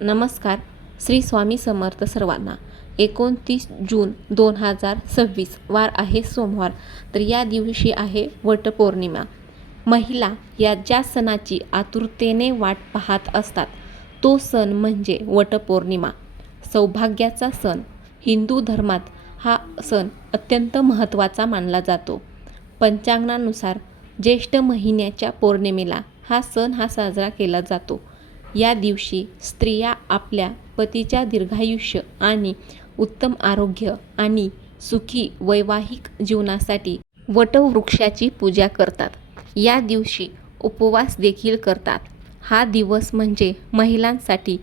नमस्कार. श्री स्वामी समर्थ सर्वांना. 29 जून 2026 वार आहे सोमवार. तर या दिवशी आहे वटपौर्णिमा. महिला या ज्या सणाची आतुरतेने वाट पाहत असतात तो सण म्हणजे वटपौर्णिमा. सौभाग्याचा सण. हिंदू धर्मात हा सण अत्यंत महत्त्वाचा मानला जातो. पंचांगानुसार ज्येष्ठ महिन्याच्या पौर्णिमेला हा सण साजरा केला जातो. या दिवशी स्त्रिया आपल्या पतीच्या दीर्घायुष्य आणि उत्तम आरोग्य आणि सुखी वैवाहिक जीवनासाठी वटवृक्षाची पूजा करतात. या दिवशी उपवास देखील करतात. हा दिवस म्हणजे महिलांसाठी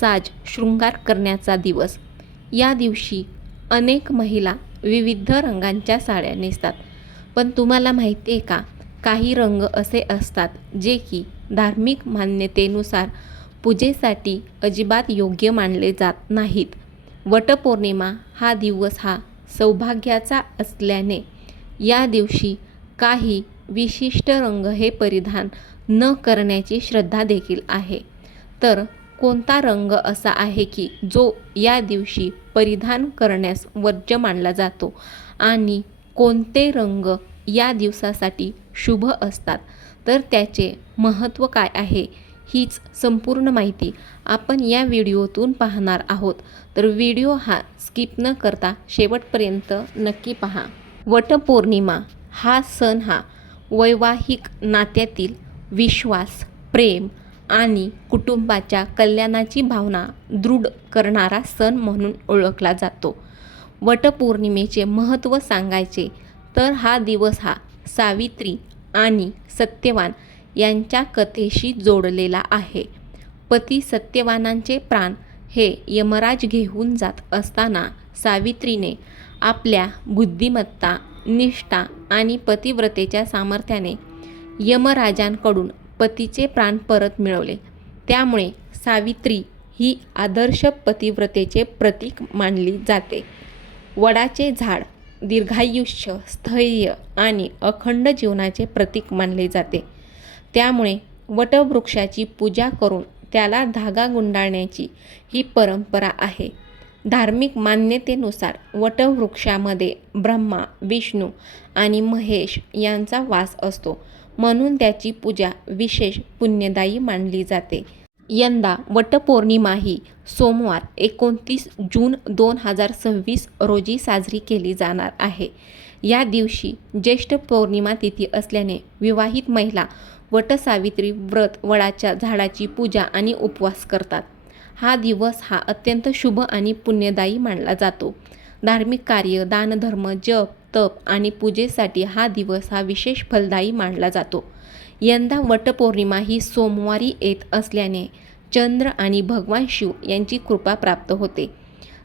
साज शृंगार करण्याचा दिवस. या दिवशी अनेक महिला विविध रंगांच्या साड्या नेसतात. पण तुम्हाला माहिती आहे का, काही रंग असे असतात जे की धार्मिक मान्यतेनुसार पूजेसाठी अजिबात योग्य मानले जात नाहीत. वटपौर्णिमा हा दिवस सौभाग्याचा असल्याने या दिवशी काही विशिष्ट रंग हे परिधान न करण्याची श्रद्धा देखील आहे. तर कोणता रंग असा आहे की जो या दिवशी परिधान करण्यास वर्ज्य मानला जातो आणि कोणते रंग या दिवसासाठी शुभ असतात, तर त्याचे महत्त्व काय आहे, हीच संपूर्ण माहिती आपण या व्हिडिओतून पाहणार आहोत. तर व्हिडिओ स्किप न करता शेवटपर्यंत नक्की पहा. वटपौर्णिमा हा सण वैवाहिक नात्यातील विश्वास, प्रेम आणि कुटुंबाच्या कल्याणाची भावना दृढ करणारा सण म्हणून ओळखला जातो. वटपौर्णिमेचे महत्त्व सांगायचे तर हा दिवस सावित्री आणि सत्यवान यांच्या कथेशी जोडलेला आहे. पती सत्यवानांचे प्राण हे यमराज घेऊन जात असताना सावित्रीने आपल्या बुद्धिमत्ता, निष्ठा आणि पतिव्रतेच्या सामर्थ्याने यमराजांकडून पतीचे प्राण परत मिळवले. त्यामुळे सावित्री ही आदर्श पतिव्रतेचे प्रतीक मानली जाते. वडाचे झाड दीर्घायुष्य, स्थैर्य आणि अखंड जीवनाचे प्रतीक मानले जाते. त्यामुळे वटवृक्षाची पूजा करून त्याला धागा गुंडाळण्याची ही परंपरा आहे. धार्मिक मान्यतेनुसार वटवृक्षामध्ये ब्रह्मा, विष्णू आणि महेश यांचा वास असतो, म्हणून त्याची पूजा विशेष पुण्यदायी मानली जाते. यंदा वटपौर्णिमा ही सोमवार 29 जून 2026 रोजी साजरी केली जाणार आहे. या दिवशी ज्येष्ठ पौर्णिमा तिथी असल्याने विवाहित महिला वटसावित्री व्रत, वडाच्या झाडाची पूजा आणि उपवास करतात. हा दिवस अत्यंत शुभ आणि पुण्यदायी मानला जातो. धार्मिक कार्य, दानधर्म, जप, तप आणि पूजेसाठी हा दिवस विशेष फलदायी मानला जातो. यंदा वटपौर्णिमा ही सोमवारी येत असल्याने चंद्र आणि भगवान शिव यांची कृपा प्राप्त होते.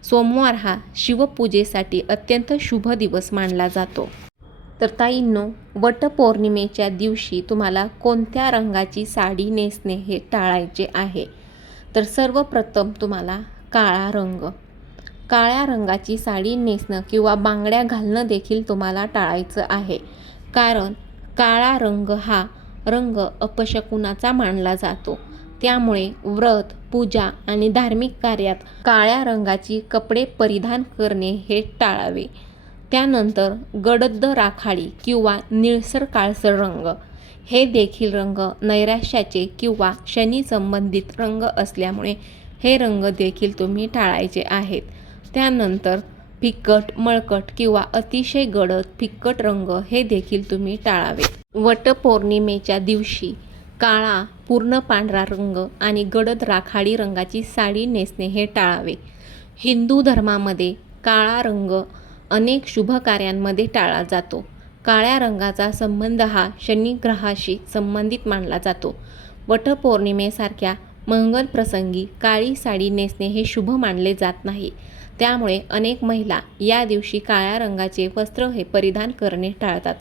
सोमवार शिवपूजेसाठी अत्यंत शुभ दिवस मानला जातो. तर ताईंनो, वटपौर्णिमेच्या दिवशी तुम्हाला कोणत्या रंगाची साडी नेसणे हे टाळायचे आहे. तर सर्वप्रथम तुम्हाला काळ्या रंगाची साडी नेसणं किंवा बांगड्या घालणं देखील तुम्हाला टाळायचं आहे. कारण काळा रंग रंग अपशकुनाचा मानला जातो. त्यामुळे व्रत, पूजा आणि धार्मिक कार्यात काळ्या रंगाची कपडे परिधान करणे हे टाळावे. त्यानंतर गडद राखाडी किंवा निळसर काळसर रंग हे देखील रंग नैराश्याचे किंवा शनी संबंधित रंग असल्यामुळे हे रंग देखील तुम्ही टाळायचे आहेत. त्यानंतर फिकट, मळकट किंवा अतिशय गडद फिकट रंग हे देखील तुम्ही टाळावे. वटपौर्णिमेच्या दिवशी काळा, पूर्ण पांढरा रंग आणि गडद राखाडी रंगाची साडी नेसणे हे टाळावे. हिंदू धर्मामध्ये काळा रंग अनेक शुभ कार्यांमध्ये टाळला जातो. काळ्या रंगाचा संबंध शनी ग्रहाशी संबंधित मानला जातो. वटपौर्णिमेसारख्या मंगल प्रसंगी काळी साडी नेसणे हे शुभ मानले जात नाही. त्यामुळे अनेक महिला या दिवशी काळ्या रंगाचे वस्त्र हे परिधान करणे टाळतात.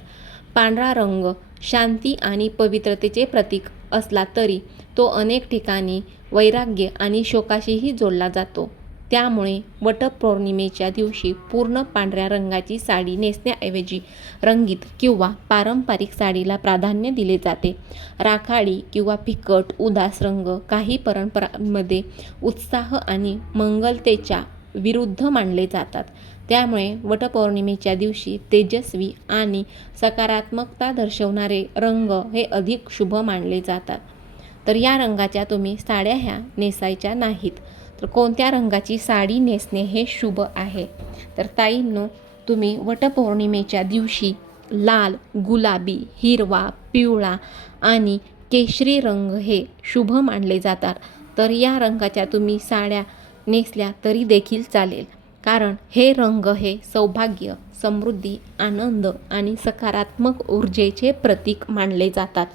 पांढरा रंग शांती आणि पवित्रतेचे प्रतीक असला तरी तो अनेक ठिकाणी वैराग्य आणि शोकाशीही जोडला जातो. त्यामुळे वटपौर्णिमेच्या दिवशी पूर्ण पांढऱ्या रंगाची साडी नेसण्याऐवजी रंगीत किंवा पारंपरिक साडीला प्राधान्य दिले जाते. राखाडी किंवा फिकट उदास रंग काही परंपरांमध्ये उत्साह आणि मंगलतेच्या विरुद्ध मानले जातात. त्यामुळे वटपौर्णिमेच्या दिवशी तेजस्वी आणि सकारात्मकता दर्शवणारे रंग हे अधिक शुभ मानले जातात. तर या रंगाच्या तुम्ही साड्या ह्या नेसायच्या नाहीत. तर कोणत्या रंगाची साडी नेसणे हे शुभ आहे? तर ताईंनो, तुम्ही वटपौर्णिमेच्या दिवशी लाल, गुलाबी, हिरवा, पिवळा आणि केशरी रंग हे शुभ मानले जातात. तर या रंगाच्या तुम्ही साड्या नेसल्या तरी देखील चालेल, कारण हे रंग हे सौभाग्य, समृद्धी, आनंद आणि सकारात्मक ऊर्जेचे प्रतीक मानले जातात.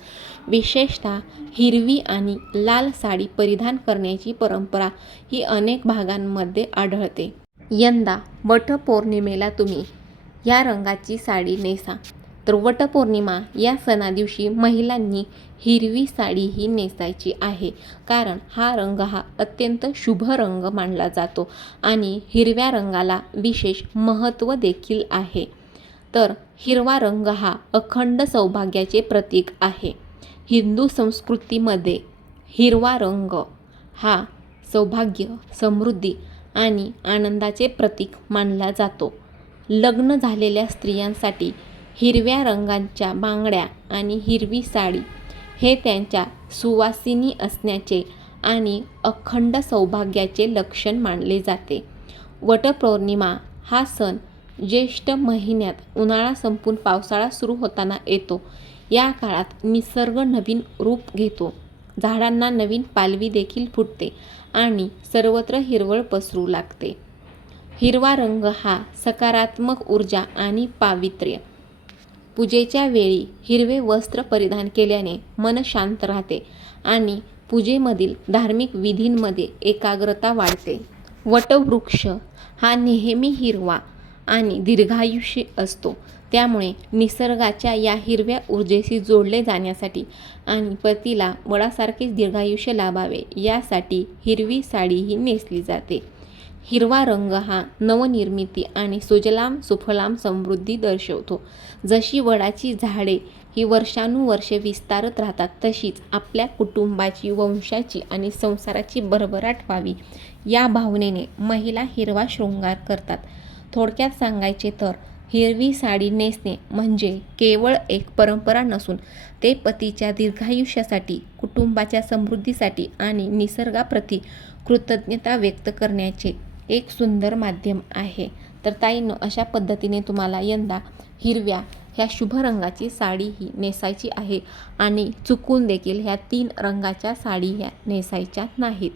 विशेषतः हिरवी आणि लाल साडी परिधान करण्याची परंपरा ही अनेक भागांमध्ये आढळते. यंदा वटपौर्णिमेला तुम्ही या रंगाची साडी नेसा. तर वटपौर्णिमा या सणादिवशी महिलांनी हिरवी साडी ही नेसायची आहे, कारण हा रंग हा अत्यंत शुभ रंग मानला जातो आणि हिरव्या रंगाला विशेष महत्त्व देखील आहे. तर हिरवा रंग हा अखंड सौभाग्याचे प्रतीक आहे. हिंदू संस्कृतीमध्ये हिरवा रंग हा सौभाग्य, समृद्धी आणि आनंदाचे प्रतीक मानला जातो. लग्न झालेल्या स्त्रियांसाठी हिरव्या रंगाच्या बांगड्या आणि हिरवी साडी हे त्यांच्या सुवासिनी असण्याचे आणि अखंड सौभाग्याचे लक्षण मानले जाते. वटपौर्णिमा हा सण ज्येष्ठ महिन्यात उन्हाळा संपून पावसाळा सुरू होताना येतो. या काळात निसर्ग नवीन रूप घेतो, झाडांना नवीन पालवी देखील फुटते आणि सर्वत्र हिरवळ पसरू लागते. हिरवा रंग हा सकारात्मक ऊर्जा आणि पावित्र्य. पूजेच्या वेळी हिरवे वस्त्र परिधान केल्याने मन शांत राहते आणि पूजेमधील धार्मिक विधींमध्ये एकाग्रता वाढते. वटवृक्ष हा नेहमी हिरवा आणि दीर्घायुषी असतो. त्यामुळे निसर्गाच्या या हिरव्या ऊर्जेशी जोडले जाण्यासाठी आणि पतीला वडासारखेच दीर्घायुष्य लाभावे यासाठी हिरवी साडी ही नेसली जाते. हिरवा रंग हा नवनिर्मिती आणि सुजलाम सुफलाम समृद्धी दर्शवतो. जशी वडाची झाडे ही वर्षानुवर्षे विस्तारत राहतात, तशीच आपल्या कुटुंबाची, वंशाची आणि संसाराची भरभराट व्हावी या भावनेने महिला हिरवा शृंगार करतात. थोडक्यात सांगायचे तर हिरवी साडी नेसणे म्हणजे केवळ एक परंपरा नसून ते पतीच्या दीर्घायुष्यासाठी, कुटुंबाच्या समृद्धीसाठी आणि निसर्गाप्रती कृतज्ञता व्यक्त करण्याचे एक सुंदर माध्यम आहे. तर ताईंनो, अशा पद्धतीने तुम्हाला यंदा हिरव्या ह्या शुभ रंगाची साडी ही नेसायची आहे आणि चुकून देखील ह्या 3 रंगाच्या साडी ह्या नेसायच्या नाहीत.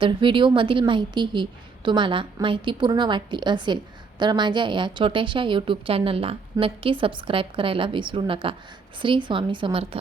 तर व्हिडिओमधील माहिती ही तुम्हाला माहितीपूर्ण वाटली असेल तर माझ्या या छोट्याशा यूट्यूब चॅनलला नक्की सबस्क्राईब करायला विसरू नका. श्री स्वामी समर्थ.